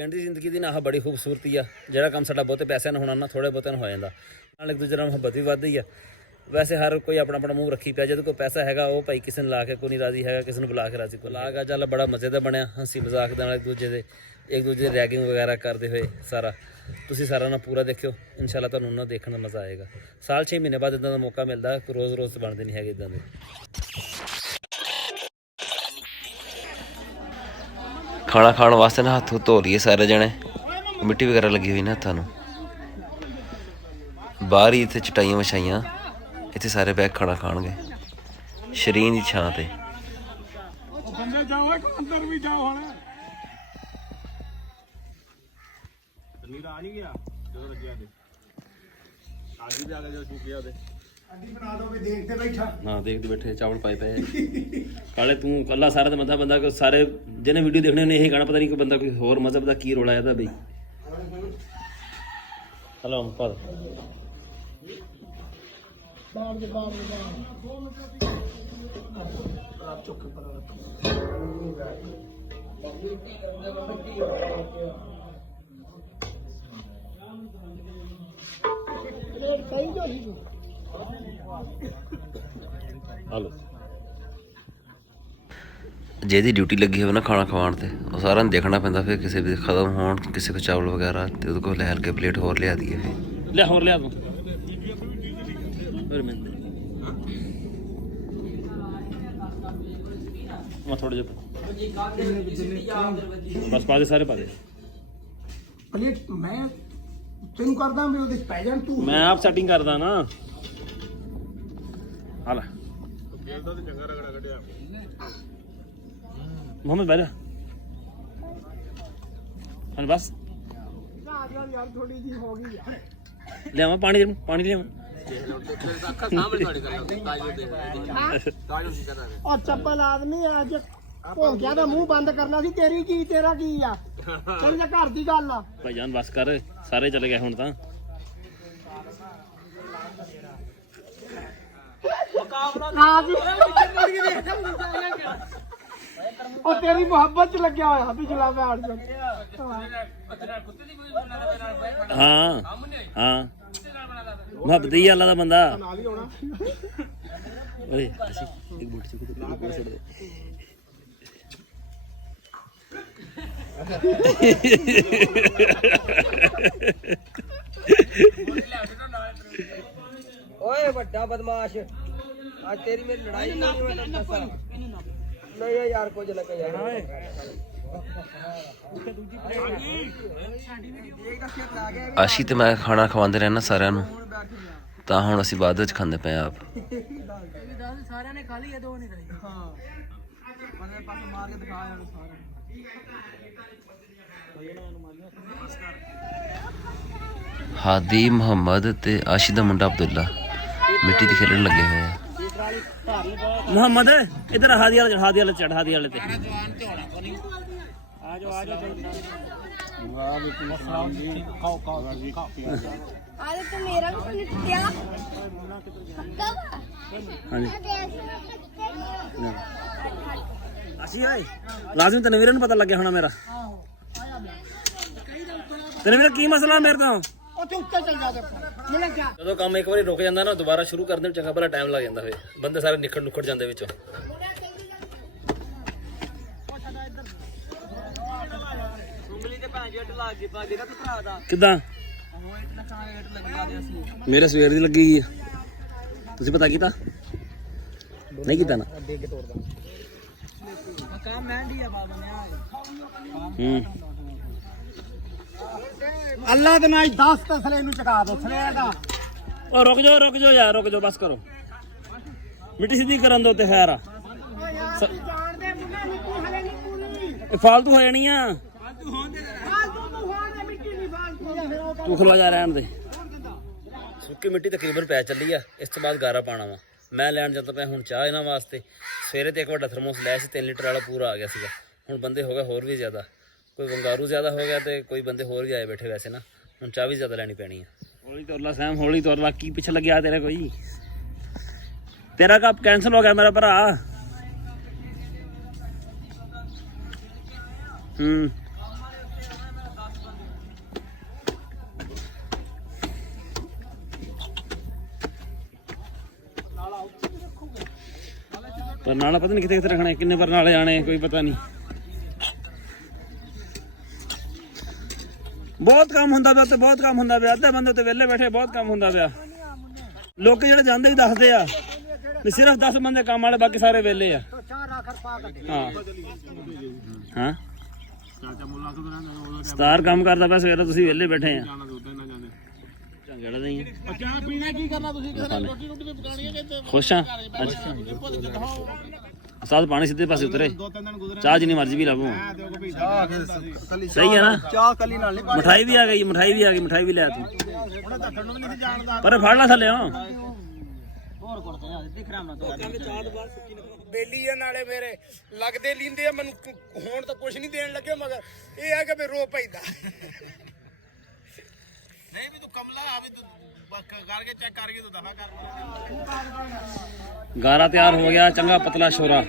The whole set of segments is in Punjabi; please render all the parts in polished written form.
ਪਿੰਡ ਦੀ ਜ਼ਿੰਦਗੀ ਦੀ ਨਾ ਆਹ ਬੜੀ ਖੂਬਸੂਰਤੀ ਆ। ਜਿਹੜਾ ਕੰਮ ਸਾਡਾ ਬਹੁਤੇ ਪੈਸਿਆਂ ਨਾਲ ਹੋਣਾ ਨਾ ਥੋੜ੍ਹੇ ਬਹੁਤਿਆਂ ਨੂੰ ਹੋ ਜਾਂਦਾ। ਨਾਲ ਇੱਕ ਦੂਜੇ ਨਾਲ ਮੁਹੱਬਤ ਵੀ ਵੱਧਦੀ ਆ। ਵੈਸੇ ਹਰ ਕੋਈ ਆਪਣਾ ਆਪਣਾ ਮੂੰਹ ਰੱਖੀ ਪਿਆ। ਜਦੋਂ ਕੋਈ ਪੈਸਾ ਹੈਗਾ ਉਹ ਭਾਈ ਕਿਸੇ ਨੂੰ ਲਾ ਕੇ ਕੋਈ ਨਹੀਂ ਰਾਜ਼ੀ ਹੈਗਾ, ਕਿਸੇ ਨੂੰ ਬੁਲਾ ਕੇ ਰਾਜ਼ੀ ਕੋਈ ਲਾ ਕੇ ਚੱਲ ਬੜਾ ਮਜ਼ੇ ਦਾ ਬਣਿਆ। ਹੰਸੀ ਮਜ਼ਾਕ ਦੇ ਨਾਲ ਇੱਕ ਦੂਜੇ ਦੀ ਰੈਗਿੰਗ ਵਗੈਰਾ ਕਰਦੇ ਹੋਏ ਸਾਰਾ ਤੁਸੀਂ ਸਾਰਾ ਨਾ ਪੂਰਾ ਦੇਖਿਓ। ਇਨਸ਼ਾਅੱਲਾ ਤੁਹਾਨੂੰ ਉਹਨਾਂ ਦੇਖਣ ਦਾ ਮਜ਼ਾ ਆਏਗਾ। ਸਾਲ 6 ਮਹੀਨੇ ਬਾਅਦ ਇੱਦਾਂ ਦਾ ਮੌਕਾ ਮਿਲਦਾ, ਰੋਜ਼ ਰੋਜ਼ ਬਣਦੇ ਨਹੀਂ ਹੈਗੇ ਇੱਦਾਂ ਦੇ। ਖਾਣਾ ਖਾਣ ਵਾਸਤੇ ਨਾ ਹੱਥ ਧੋ ਲਈਏ ਸਾਰੇ ਜਣੇ। ਮਿੱਟੀ ਵਗੈਰਾ ਲੱਗੀ ਹੋਈ ਨਾ ਹੱਥਾਂ ਨੂੰ। ਬਾਹਰ ਹੀ ਇੱਥੇ ਚਟਾਈਆਂ ਵਿਛਾਈਆਂ, ਇੱਥੇ ਸਾਰੇ ਬੈਗ ਖਾਣਾ ਖਾਣਗੇ ਸ਼ਰੀਨ ਦੀ ਛਾਂ ਤੇ। हाँ देखते बैठे चावल पाए पे काले तू कला सारा तो मतलब बंदा सारे जिन्हें वीडियो देखने ने यही गाना पता नहीं कोई बंदा कोई होर मजहब का की रोला है भाई। हेलो पा ਜਿਹਦੀ ਡਿਊਟੀ ਲੱਗੀ ਹੋਵੇ ਨਾ ਖਾਣਾ ਖਵਾਉਣ ਤੇ ਉਹ ਸਾਰਿਆਂ ਨੂੰ ਦੇਖਣਾ ਪੈਂਦਾ। ਫਿਰ ਕਿਸੇ ਵੀ ਖਤਮ ਹੋਣ ਕਿਸੇ ਕੋ ਚਾਵਲ ਵਗੈਰਾ ਤੇ ਉਹਦੇ ਕੋਲ ਲੈ ਕੇ ਪਲੇਟ ਹੋਰ ਲਿਆ ਦਈਏ। ਫਿਰ ਲਿਆ ਹੋਰ ਲਿਆ ਤੂੰ थोड़े जे बस पा दे सारे पा दे प्लेट मैं तेन करदा मैं ਉਹਦੇ ਪੈ ਜਾਣ ਤੂੰ मैं आप सेटिंग करदा ना हाला मोहम्मद बैठा हां बस यार थोड़ी जी हो गई यार ले आवा पानी ले आवा और चप्पल आदमी आज भोगिया का मुंह बंद करना सी तेरी की तेरा की आ चल जा घर दी गल आ भाईजान बस कर सारे चले गए हुण तां और तेरी मोहब्बत च लग्या होया पिछला बैठ हां हां मोहब्बत ही अल्लाह दा बंदा ओए ऐसी एक बूट से छोड़ दे ओए बड़ा बदमाश आज तेरी मेरी लड़ाई नहीं हुई मैं दसा नहीं यार कुछ लगे यार ਆਸ਼ੀ ਤੇ ਮੈਂ ਖਾਣਾ ਖਵਾਉਂਦੇ ਰਹਿਣਾ ਸਾਰਿਆਂ ਨੂੰ, ਤਾਂ ਹੁਣ ਅਸੀਂ ਬਾਅਦ ਵਿੱਚ ਖਾਂਦੇ ਪਏ ਆਪ। ਸਾਰਿਆਂ ਨੇ ਖਾ ਲਈ ਦੋ ਨਹੀਂ ਰਹੀ ਹਾਂ ਬੰਦੇ ਪਾਸੇ ਮਾਰ ਕੇ ਦਿਖਾ ਯਾਰ ਸਾਰੇ ਹਾਦੀ ਮੁਹੰਮਦ ਤੇ ਆਸ਼ੀ ਦਾ ਮੁੰਡਾ ਅਬਦੁੱਲਾ ਮਿੱਟੀ ਦੀ ਖੇਲਣ ਲੱਗੇ ਹੋਏ ਆ। मोहम्मद इधर हादी वाले चढ़ हादी वाले ते अरे तो मेरा भी क्या आशी भाई लाजमी तनवीर ਨੂੰ ਪਤਾ ਲੱਗਿਆ ਹੋਣਾ ਮੇਰਾ तनवीर ਕੀ ਮਸਲਾ ਮੇਰੇ ਤੋਂ ਜਦੋਂ ਕੰਮ ਇੱਕ ਵਾਰੀ ਰੁਕ ਜਾਂਦਾ ਨਾ ਦੁਬਾਰਾ ਸ਼ੁਰੂ ਕਰਨ ਦੇ ਚੰਗਾ ਭਲਾ ਟਾਈਮ ਲੱਗ ਜਾਂਦਾ ਫੇ ਬੰਦੇ ਸਾਰੇ ਨਿਕੜ ਨੁਕੜ ਜਾਂਦੇ ਵਿੱਚੋਂ। ਕਿੱਦਾਂ ਮੇਰੇ ਸਵੇਰ ਦੀ ਲੱਗੀ ਗਈ ਤੁਸੀਂ ਪਤਾ ਕੀਤਾ ਨਹੀਂ ਕੀਤਾ ਨਾ अल्लाह दे नाल 10 तसले नु चका दो सले दा ओ रुक जाओ यार रुक जाओ बस करो मिट्टी सीधी करन दो ते खैर जान दे मुन्ना निकू हले निकू नहीं फालतू हो जानी आ फालतू तू होण दे मिट्टी नहीं फालतू तू खलवा जा रहन दे। सुक्की मिट्टी तकरीबन पै चली आ इस तो बाद गारा पाना वा मैं लैन ਜਾਂਦਾ ਪਿਆ ਹੁਣ ਚਾਹ ਇਹਨਾਂ ਵਾਸਤੇ। ਸਵੇਰੇ ਤੇ ਇੱਕ ਵੱਡਾ ਥਰਮੋਸ ਲਿਆ ਸੀ 3 ਲੀਟਰ ਵਾਲਾ ਪੂਰਾ ਆ ਗਿਆ ਸੀਗਾ। ਹੁਣ ਬੰਦੇ ਹੋ ਗਏ ਹੋਰ ਵੀ ਜ਼ਿਆਦਾ, ਕੋਈ ਵੰਗਾਰੂ ਜ਼ਿਆਦਾ ਹੋ ਗਿਆ ਤੇ ਕੋਈ ਬੰਦੇ ਹੋਰ ਵੀ ਆਏ ਬੈਠੇ ਵੈਸੇ ਨਾ। ਹੁਣ ਚਾਹ ਵੀ ਜ਼ਿਆਦਾ ਲੈਣੀ ਪੈਣੀ ਆ। ਹੌਲੀ ਤੁਰ ਲਾ ਸੈਮ ਹੌਲੀ ਤੁਰ ਲਾ ਕੀ ਪਿੱਛੇ ਲੱਗਿਆ ਤੇਰਾ ਕੋਈ तेरा कब कैंसिल हो गया मेरा भरा। ਬਰਨਾਲਾ ਪਤਾ ਨਹੀਂ ਕਿੱਥੇ ਰੱਖਣੇ, ਕਿੰਨੇ ਬਰਨਾਲੇ ਆਣੇ ਕੋਈ ਪਤਾ ਨਹੀਂ। ਬਹੁਤ ਕੰਮ ਹੁੰਦਾ ਪਿਆ ਉੱਤੇ, ਬਹੁਤ ਕੰਮ ਹੁੰਦਾ ਪਿਆ। ਅੱਧੇ ਬੰਦੇ ਉੱਤੇ ਵਿਹਲੇ ਬੈਠੇ, ਬਹੁਤ ਕੰਮ ਹੁੰਦਾ ਪਿਆ। ਲੋਕ ਜਿਹੜੇ ਜਾਂਦੇ ਹੀ ਦੱਸਦੇ ਆ ਵੀ ਸਿਰਫ 10 ਬੰਦੇ ਕੰਮ ਵਾਲੇ, ਬਾਕੀ ਸਾਰੇ ਵਿਹਲੇ ਆ। ਹਾਂ ਹਾਂ ਸਤਾਰ ਕੰਮ ਕਰਦਾ ਪਿਆ ਸਵੇਰੇ, ਤੁਸੀਂ ਵਿਹਲੇ ਬੈਠੇ ਆ। ਝੰਗੜਾ ਨਹੀਂ ਚਾਹ ਪੀਣਾ ਕੀ ਕਰਨਾ ਤੁਸੀਂ, ਕਿਸੇ ਨੇ ਰੋਟੀ ਰੋਟੀ ਤੇ ਪਕਾਣੀ ਹੈ ਕਿ ਖੁਸ਼ ਆ। ਸਾਦ ਪਾਣੀ ਸਿੱਧੇ ਪਾਸੇ ਉਤਰੇ, ਚਾਹ ਜਿੰਨੀ ਮਰਜ਼ੀ ਵੀ ਲਾਵੋ। ਸਹੀ ਹੈ ਨਾ, ਚਾਹ ਕੱਲੀ ਨਾਲ ਨਹੀਂ, ਮਠਾਈ ਵੀ ਆ ਗਈ, ਮਠਾਈ ਵੀ ਆ ਗਈ, ਮਠਾਈ ਵੀ ਲਿਆ ਤੂੰ। ਪਰ ਫੜ ਲਾ ਥੱਲੇ ਬੇਲੀ ਆ ਨਾਲੇ ਮੇਰੇ ਲੱਗਦੇ ਲੀਂਦੇ ਆ ਮੈਨੂੰ, ਹੁਣ ਤਾਂ ਕੁਝ ਨਹੀਂ ਦੇਣ ਲੱਗੇ, ਮਗਰ ਇਹ ਆ ਕਿ ਮੈਂ ਰੋ ਪੈਂਦਾ। ਨਹੀਂ ਵੀ ਤੂੰ ਕਮਲਾ ਆ ਵੀ ਤੂੰ ਕਰਕੇ ਚੈੱਕ ਕਰਕੇ ਤੂੰ ਦਫਾ ਕਰ। ਗਾਰਾ ਤਿਆਰ ਹੋ ਗਿਆ, ਚੰਗਾ ਪਤਲਾ ਸ਼ੋਰਾ।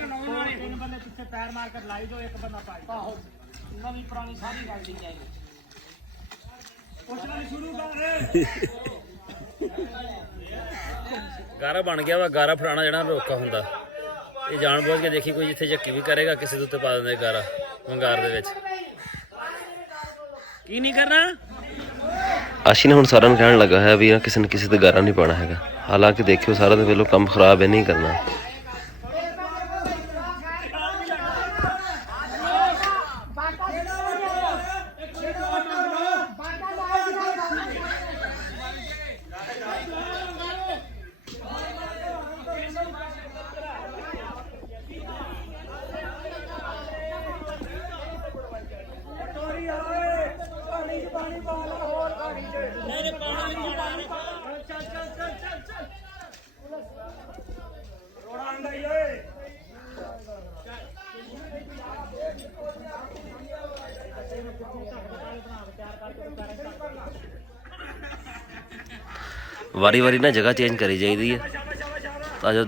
ਗਾਰਾ ਬਣ ਗਿਆ ਵਾ। ਗਾਰਾ ਫੜਾਣਾ ਜਿਹੜਾ ਰੋਕਾ ਹੁੰਦਾ, ਇਹ ਜਾਣ ਬੁੱਝ ਕੇ ਦੇਖੀ ਕੋਈ ਜਿੱਥੇ ਝੱਕੀ ਵੀ ਕਰੇਗਾ, ਕਿਸੇ ਦੇ ਉੱਤੇ ਪਾ ਦਿੰਦੇ ਗਾਰਾ ਵੰਗਾਰ ਦੇ ਵਿੱਚ। ਕੀ ਨਹੀਂ ਕਰਨਾ। ਆਸ਼ੀ ਨੇ ਹੁਣ ਸਾਰਿਆਂ ਨੂੰ ਕਹਿਣ ਲੱਗਾ ਹੈ ਵੀ ਕਿਸੇ ਨੇ ਕਿਸੇ ਤੇ ਗਾਰਾ ਨਹੀਂ ਪਾਉਣਾ ਹੈਗਾ। ਹਾਲਾਂਕਿ ਦੇਖਿਓ ਸਾਰਾ ਦੇ ਵੇਲੋਂ ਕੰਮ ਖਰਾਬ ਹੈ, ਨਹੀਂ ਕਰਨਾ। ਵਾਰੀ ਵਾਰੀ ਨਾ ਜਗ੍ਹਾ ਚੇਂਜ ਕਰੀ ਚਾਹੀਦੀ ਹੈ ਤਾਂ ਜੋ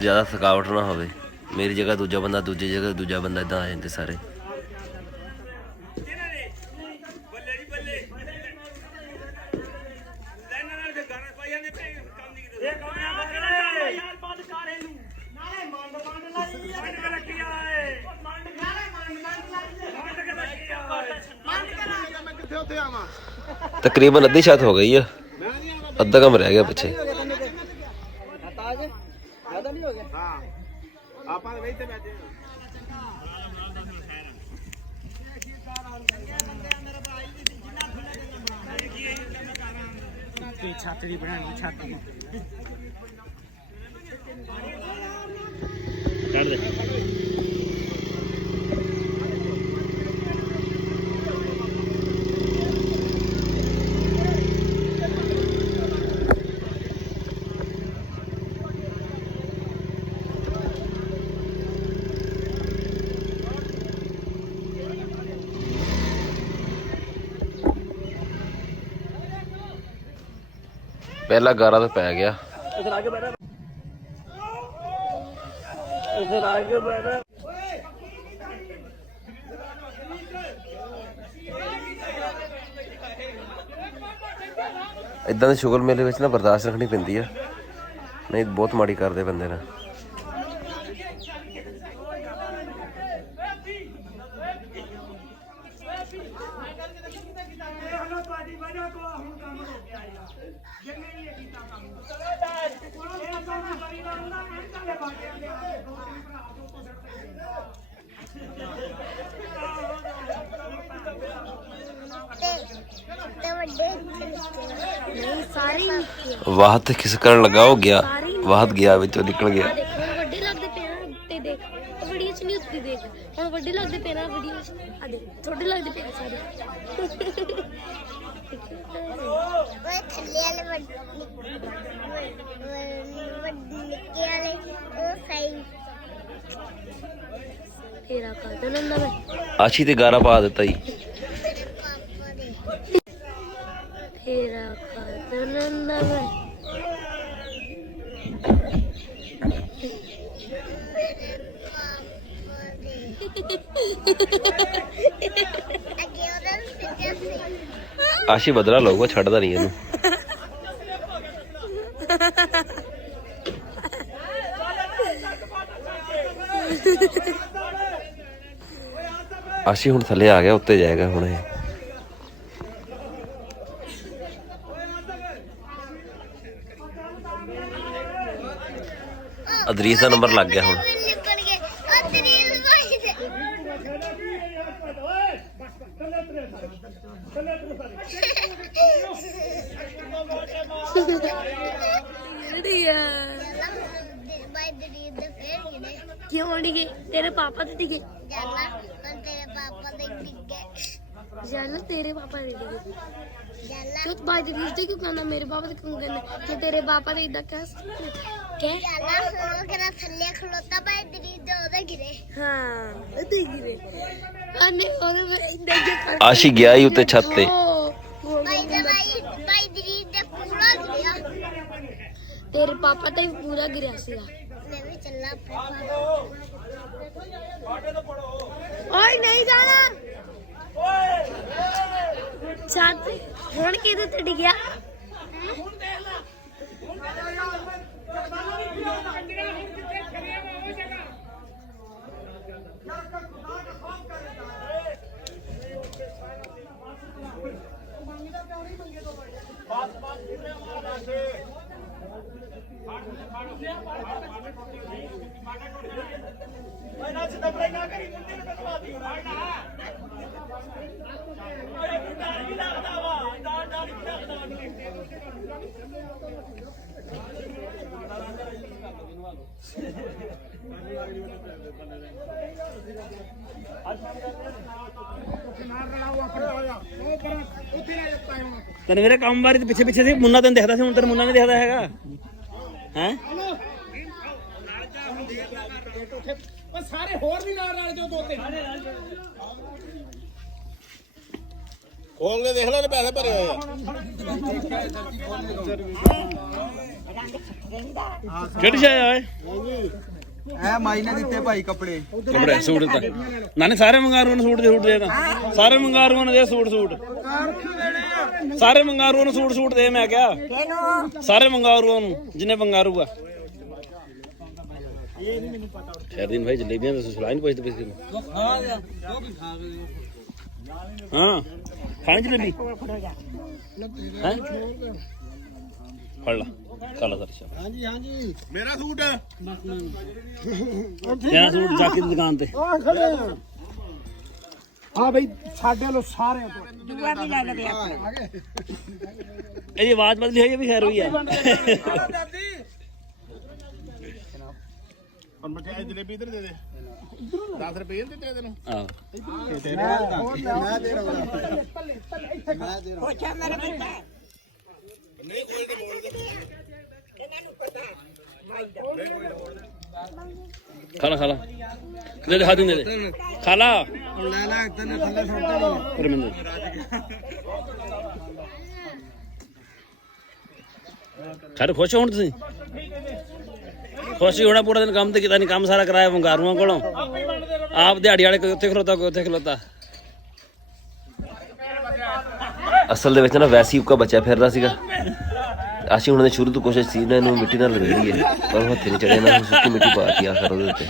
ਜ਼ਿਆਦਾ ਥਕਾਵਟ ਨਾ ਹੋਵੇ। ਮੇਰੀ ਜਗ੍ਹਾ ਦੂਜਾ ਬੰਦਾ, ਦੂਜੀ ਜਗ੍ਹਾ ਦੂਜਾ ਬੰਦਾ, ਇੱਦਾਂ ਆ ਜਾਂਦੇ ਸਾਰੇ। ਤਕਰੀਬਨ ਅੱਧੀ ਛੱਤ ਹੋ ਗਈ ਆ, ਅੱਧਾ ਕੰਮ ਰਹਿ ਗਿਆ ਪਿੱਛੇ। ਛੱਤ ਦੀ ਬਣਾਣੀ, ਛੱਤ ਦੀ ਕੱਢ ਦੇ। ਪਹਿਲਾ ਗਾਰਾ ਤਾਂ ਪੈ ਗਿਆ। ਇਦਾਂ ਦੇ ਸ਼ੁਗਰ ਮੇਲੇ ਵਿੱਚ ਨਾ ਬਰਦਾਸ਼ਤ ਰੱਖਣੀ ਪੈਂਦੀ ਆ, ਨਹੀਂ ਬਹੁਤ ਮਾੜੀ ਕਰਦੇ ਬੰਦੇ ਨਾਲ। ਵਾਹ ਤੇ ਕਿਸ ਕਰਨ ਲੱਗਾ ਹੋ ਗਿਆ, ਵਾਹਤ ਗਿਆ ਵਿੱਚੋਂ ਨਿਕਲ ਗਿਆ। ਵੱਡੇ ਲੱਗਦੇ ਪਏ ਨਾ ਤੇ ਦੇਖ, ਵੀਡੀਓ ਚ ਨਹੀਂ ਉੱਤੇ ਦੇਖ, ਹੁਣ ਵੱਡੇ ਲੱਗਦੇ ਪਏ ਨਾ ਵੀਡੀਓ ਚ, ਆ ਦੇਖ ਛੋਟੇ ਲੱਗਦੇ ਪਏ ਸਾਰੇ। ਓਏ ਥੱਲੇ ਵਾਲੇ ਨਿੱਕੇ ਵਾਲੇ ਉਹ ਸਹੀ ਤੇਰਾ ਕਾਹਦਾ ਨੰਦਾ ਮੈਂ ਆਸ਼ੀ ਤੇ ਗਾਰਾ ਪਾ ਦਿੱਤਾ ਜੀ। ਤੇਰਾ ਕਾਹਦਾ ਨੰਦਾ ਮੈਂ ਆਸ਼ੀ ਬਦਲਾ ਲਊਗਾ, ਛੱਡਦਾ ਨਹੀਂ ਇਹਨੂੰ। ਆਸ਼ੀ ਹੁਣ ਥੱਲੇ ਆ ਗਿਆ, ਉੱਤੇ ਜਾਏਗਾ ਹੁਣ ਇਹ। ਅਦਰੀਸ ਦਾ ਨੰਬਰ ਲੱਗ ਗਿਆ ਹੁਣ। क्यों डिगे? तेरे पापा तो डिगे। जाला तेरे पापा ने डिगे। क्यों बाय द रीज क्यों कहना मेरे पापा तो क्यों कहना कि तेरे पापा ने इधर क्या जाला हो करा थल्ले खलोता बाय द रीज ओदा गिरे। हां ओदे गिरे अने ओदे इधर के आशी गया ही उत्ते छत ते बाय द रीज दे पूरा गिरा। तेरे पापा ते पूरा गिरा सीगा। मैं भी चलना ओए नहीं जाना छत हुन किदे ते डिगया ਤੈਨੂੰ ਮੇਰੇ ਕੰਮ ਬਾਰੇ ਪਿੱਛੇ ਪਿੱਛੇ ਸੀ ਮੁੰਨਾ ਤੈਨੂੰ ਦਿਖਦਾ ਸੀ, ਹੁਣ ਤੈਨੂੰ ਮੁੰਨਾ ਨਹੀਂ ਦਿਖਦਾ ਹੈਗਾ ਹੈ। ਸਾਰੇ ਹੋਰ ਵੀ ਨਾਲ ਰਲ ਜਾਓ, ਦੋ ਤਿੰਨ ਖੋਲ ਕੇ ਦੇਖ ਲੈ ਤੇ ਪੈਸੇ ਭਰੇ ਹੋਏ ਆ। ਕਿਹੜੀ ਸ਼ਾਇ ਓਏ ਐ ਮਾਈ ਨੇ ਦਿੱਤੇ ਭਾਈ ਕੱਪੜੇ ਕੱਪੜੇ ਸੂਟ ਤਾਂ ਨਾਨੇ ਸਾਰੇ ਮੰਗਾਰੂਆਂ ਨੂੰ ਸੂਟ ਦੇ ਤਾਂ ਸਾਰੇ ਮੰਗਾਰੂਆਂ ਨੂੰ ਦੇ ਸੂਟ ਸਾਰੇ ਮੰਗਾਰੂਆਂ ਨੂੰ ਸੂਟ ਦੇ। ਮੈਂ ਕਿਹਾ ਸਾਰੇ ਮੰਗਾਰੂਆਂ ਨੂੰ ਜਿੰਨੇ ਮੰਗਾਰੂ ਆ। ਸ਼ਹਿਰਦੀਨ ਭਾਈ ਜਲੇਬੀਆਂ ਦਾ ਸੁਸਲਾ ਨਹੀਂ ਪੁੱਛਦੇ ਪਿੱਛੇ ਹਾਂ ਖਾਣੀ ਜਲੇਬੀ ਹੈ ਫੜ ਲਾ ਕਾਲਾ ਸਰ। ਹਾਂਜੀ ਹਾਂਜੀ ਮੇਰਾ ਸੂਟ ਤੇਰਾ ਸੂਟ ਜਾ ਕੇ ਦੁਕਾਨ ਤੇ ਆ ਖੜੇ ਆ। ਹਾਂ ਬਈ ਸਾਡੇ ਲੋ ਸਾਰਿਆਂ ਤੋਂ ਦੁਆ ਵੀ ਲੈ ਲਵੇ ਆਪਾਂ ਇਹਦੀ ਆਵਾਜ਼ ਬਦਲੀ ਹੋਈ ਹੈ ਵੀ ਖੈਰ ਹੋਈ ਹੈ। ਹੁਣ ਮਠਿਆਈ ਜਲੇਬੀ ਇਧਰ ਦੇ 10 ਰੁਪਏ ਦੇ ਦੇ ਤੈਨੂੰ। ਹਾਂ ਮੈਂ ਦੇ ਰਹਾ ਕੋਚਾ ਮੇਰਾ ਬੇਟਾ ਨਹੀਂ ਕੋਈ ਤੇ ਬੋਲਦੇ ਇਹਨਾਂ ਨੂੰ ਪਤਾ ਖਾਲਾ ਦੇ ਦੇ ਹੱਥ ਦੇ ਖਾਲਾ ਲੈ ਲੈ ਤੈਨੂੰ ਥੱਲੇ ਸੁੱਟਦਾ ਨਹੀਂ ਰਮਿੰਦਰ ਖੈਰ ਖੁਸ਼ ਹੋ ਹੁਣ ਤੁਸੀਂ? ਖੁਸ਼ ਹੀ ਹੋਣਾ, ਪੂਰਾ ਦਿਨ ਕੰਮ ਤੇ ਕੀਤਾ ਨਹੀਂ, ਕੰਮ ਸਾਰਾ ਕਰਾਇਆ ਵੰਗਾਰੂਆਂ ਕੋਲੋਂ, ਆਪ ਦਿਹਾੜੀ ਵਾਲੇ ਕੋਈ ਉੱਥੇ ਖਲੋਤਾ ਕੋਈ ਉੱਥੇ ਖਲੋਤਾ। ਅਸਲ ਦੇ ਵਿੱਚ ਨਾ ਵੈਸੀ ਉੱਕਾ ਬੱਚਾ ਫਿਰਦਾ ਸੀਗਾ। ਆਸ਼ੀ ਹੁਣ ਨੇ ਸ਼ੁਰੂ ਤੋਂ ਕੋਸ਼ਿਸ਼ ਸੀ ਨਾ ਇਹਨੂੰ ਮਿੱਟੀ ਨਾਲ ਲਵੇੜੀਏ, ਪਰ ਉਹ ਹੱਥੇ ਨਹੀਂ ਚੜਿਆ ਨਾ, ਸੁੱਕੀ ਮਿੱਟੀ ਪਾਤੀ ਆਖਰ ਉਹਦੇ ਉੱਤੇ।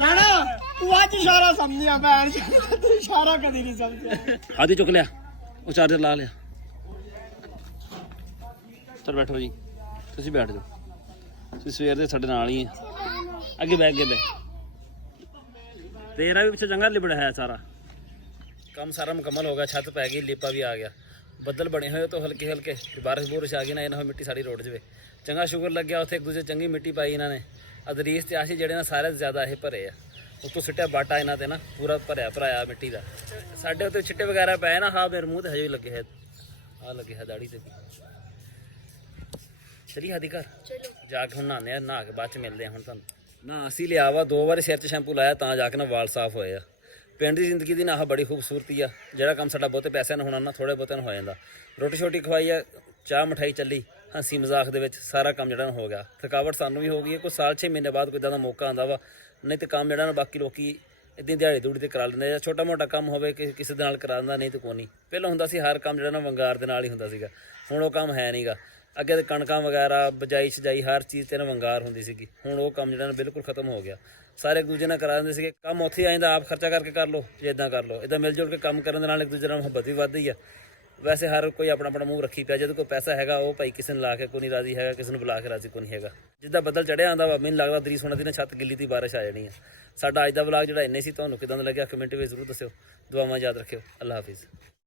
ਰਾਣਾ ਤੂੰ ਅੱਜ ਇਸ਼ਾਰਾ ਸਮਝਿਆ, ਭੈਣ ਤੂੰ ਇਸ਼ਾਰਾ ਕਦੀ ਨਹੀਂ ਸਮਝਿਆ। ਹਾਦੀ ਚੁੱਕ ਲਿਆ, ਉਹ ਚਾਰਜਰ ਲਾ ਲਿਆ। ਚਲ ਬੈਠੋ ਜੀ, ਤੁਸੀਂ ਬੈਠ ਜਾਓ, ਤੁਸੀਂ ਸਵੇਰ ਦੇ ਸਾਡੇ ਨਾਲ ਹੀ ਅੱਗੇ ਬੈ ਤੇਰਾ ਵੀ ਪਿੱਛੇ ਚੰਗਾ ਲਿਬੜਾ ਹੈ ਸਾਰਾ ਕੰਮ, ਸਾਰਾ ਮੁਕੰਮਲ ਹੋ ਗਿਆ। ਛੱਤ ਪੈ ਗਈ, ਲੀਪਾ ਵੀ ਆ ਗਿਆ, ਬੱਦਲ ਬਣੇ ਹੋਏ ਤੋਂ ਹਲਕੇ ਹਲਕੇ ਬਾਰਿਸ਼ ਆ ਗਈ ਨਾ, ਇਹਨਾਂ ਹੋਈ ਮਿੱਟੀ ਸਾਡੀ ਰੋਡ ਜਵੇ। ਚੰਗਾ ਸ਼ੁਕਰ ਲੱਗਿਆ ਉੱਥੇ ਇੱਕ ਦੂਜੇ ਚੰਗੀ ਮਿੱਟੀ ਪਾਈ ਇਹਨਾਂ ਨੇ। ਅਦਰੀਸ ਤੇ ਆਸ਼ੀ ਜਿਹੜੇ ਨਾ ਸਾਰੇ ਜ਼ਿਆਦਾ ਇਹ ਭਰੇ ਆ, ਉੱਤੋਂ ਸਿੱਟਿਆ ਬਾਟਾ ਇਹਨਾਂ ਤੇ ਨਾ ਪੂਰਾ ਭਰਾਇਆ ਮਿੱਟੀ ਦਾ। ਸਾਡੇ ਉੱਤੇ ਛਿੱਟੇ ਵਗੈਰਾ ਪਏ ਨਾ, ਹਾਂ ਮੇਰੇ ਮੂੰਹ ਤੇ ਹਜੇ ਵੀ ਲੱਗੇ ਹੈ, ਆਹ ਲੱਗੇ ਹੈ ਦਾੜੀ ਤੇ ਵੀ। ਚਲੀ ਹਾਦੀ ਘਰ ਜਾ ਕੇ ਹੁਣ ਨਹਾਉਂਦੇ ਆ, ਨਹਾ ਕੇ ਬਾਅਦ ਚ ਮਿਲਦੇ ਆ। ਹੁਣ ਤੁਹਾਨੂੰ ਨਾ ਅਸੀਂ ਲਿਆ ਵਾ 2 ਵਾਰੀ ਸਿਰ 'ਚ ਸ਼ੈਂਪੂ ਲਾਇਆ ਤਾਂ ਜਾ ਕੇ ਨਾ ਵਾਲ ਸਾਫ਼ ਹੋਏ ਆ। ਪਿੰਡ ਦੀ ਜ਼ਿੰਦਗੀ ਦੀ ਨਾ ਆਹ ਬੜੀ ਖੂਬਸੂਰਤੀ ਆ, ਜਿਹੜਾ ਕੰਮ ਸਾਡਾ ਬਹੁਤੇ ਪੈਸਿਆਂ ਨਾਲ ਹੋਣਾ ਨਾ ਥੋੜੇ ਬਹੁਤੇ ਨੂੰ ਹੋ ਜਾਂਦਾ। ਰੋਟੀ ਛੋਟੀ ਖਵਾਈ ਆ, ਚਾਹ ਮਠਾਈ ਚੱਲੀ, ਹੰਸੀ ਮਜ਼ਾਕ ਦੇ ਵਿੱਚ ਸਾਰਾ ਕੰਮ ਜਿਹੜਾ ਹੋ ਗਿਆ। ਥਕਾਵਟ ਸਾਨੂੰ ਵੀ ਹੋ ਗਈ ਹੈ, ਕੋਈ ਸਾਲ 6 ਮਹੀਨੇ ਬਾਅਦ ਕੋਈ ਇੱਦਾਂ ਦਾ ਮੌਕਾ ਆਉਂਦਾ ਵਾ, ਨਹੀਂ ਤਾਂ ਕੰਮ ਜਿਹੜਾ ਨਾ ਬਾਕੀ ਲੋਕੀ ਇੱਦਾਂ ਦਿਹਾੜੀ ਦੂੜੀ ਤੇ ਕਰਾ ਲੈਂਦੇ, ਜਾਂ ਛੋਟਾ ਮੋਟਾ ਕੰਮ ਹੋਵੇ ਕਿਸੇ ਦੇ ਨਾਲ ਕਰਾ ਦਿੰਦਾ, ਨਹੀਂ ਤਾਂ ਕੋਈ ਨਹੀਂ। ਪਹਿਲਾਂ ਹੁੰਦਾ ਸੀ ਹਰ ਕੰਮ ਜਿਹੜਾ ਨਾ ਵੰਗਾਰ ਦੇ ਨਾਲ ਹੀ ਹੁੰਦਾ ਸੀਗਾ, ਹੁਣ ਉਹ ਕੰਮ ਹੈ ਨਹੀਂਗਾ। ਅੱਗੇ ਤੇ ਕਣਕਾਂ ਵਗੈਰਾ ਬਜਾਈ ਛਜਾਈ ਹਰ ਚੀਜ਼ ਤੇ ਨਾ ਵੰਗਾਰ ਹੁੰਦੀ ਸੀਗੀ। ਹੁਣ ਉਹ ਕੰਮ ਜਿਹੜਾ ਨਾ ਬਿਲਕੁਲ ਖਤਮ ਹੋ ਗਿਆ। ਸਾਰੇ ਇੱਕ ਦੂਜੇ ਨਾਲ ਕਰਾ ਦਿੰਦੇ ਸੀਗੇ ਕੰਮ, ਉੱਥੇ ਆ ਜਾਂਦਾ ਆਪ ਖਰਚਾ ਕਰਕੇ ਕਰ ਲਓ ਜੇ ਇਦਾਂ ਕਰ ਲਓ। ਇਦਾਂ ਮਿਲ ਜੁਲ ਕੇ ਕੰਮ ਕਰਨ ਦੇ ਨਾਲ ਇੱਕ ਦੂਜੇ ਨਾਲ ਮੁਹੱਬਤ ਵੀ ਵੱਧਦੀ ਆ। ਵੈਸੇ ਹਰ ਕੋਈ ਆਪਣਾ ਆਪਣਾ ਮੂੰਹ ਰੱਖੀ ਪਿਆ, ਜਦੋਂ ਕੋਈ ਪੈਸਾ ਹੈਗਾ ਉਹ ਭਾਈ ਕਿਸੇ ਨੂੰ ਲਾ ਕੇ ਕੋਈ ਨਹੀਂ ਰਾਜ਼ੀ ਹੈਗਾ, ਕਿਸੇ ਨੂੰ ਬੁਲਾ ਕੇ ਰਾਜ਼ੀ ਕੋਈ ਨਹੀਂ ਹੈਗਾ। ਜਿੱਦਾਂ ਬੱਦਲ ਚੜਿਆ ਆਉਂਦਾ ਵਾ, ਮੈਨੂੰ ਲੱਗਦਾ ਦਰੀਸ ਹੋਣਾ ਦੀ ਨਾ ਛੱਤ ਗਿੱਲੀ ਦੀ ਬਾਰਿਸ਼ ਆ ਜਾਣੀ ਆ। ਸਾਡਾ ਅੱਜ ਦਾ ਵਲੌਗ ਜਿਹੜਾ ਇੰਨੇ ਸੀ, ਤੁਹਾਨੂੰ ਕਿਦਾਂ ਦਾ ਲੱਗਿਆ ਕਮੈਂਟ ਵਿੱਚ ਜ਼ਰੂਰ ਦੱਸਿਓ। ਦੁਆਵਾਂ ਯਾਦ ਰੱਖਿਓ। ਅੱਲਾ ਹਾਫਿਜ਼।